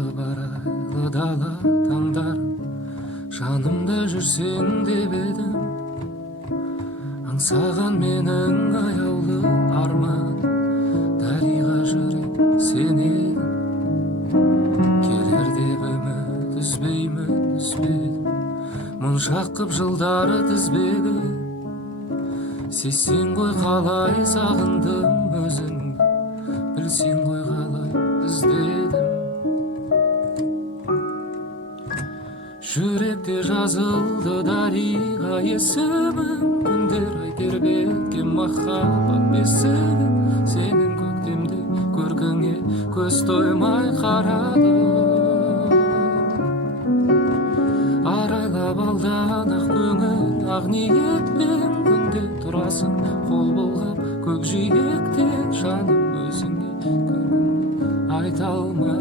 айлы барайлы дала таңдарым жанымда жүрсең деп едім, аңсаған менің аяулы арман Дариға жүрек сен едің. Келер деп үміт үзбеймін, үзбедім, мұншақ қып жылдары тізбегі, сезсең ғой қалай сағындым өзіңді, білсең ғой қалай іздедім. Жүректе жазылды Дариға есімің, күндер ай тербеткен махаббат бесігін, сенің көктемде көркіңе көз тоймай қарады. Арайлап алдан ақ көңіл ақ ниетпен күнде тұрасың қол бұлғап көкжиектен, жаным өзіңе айта алмай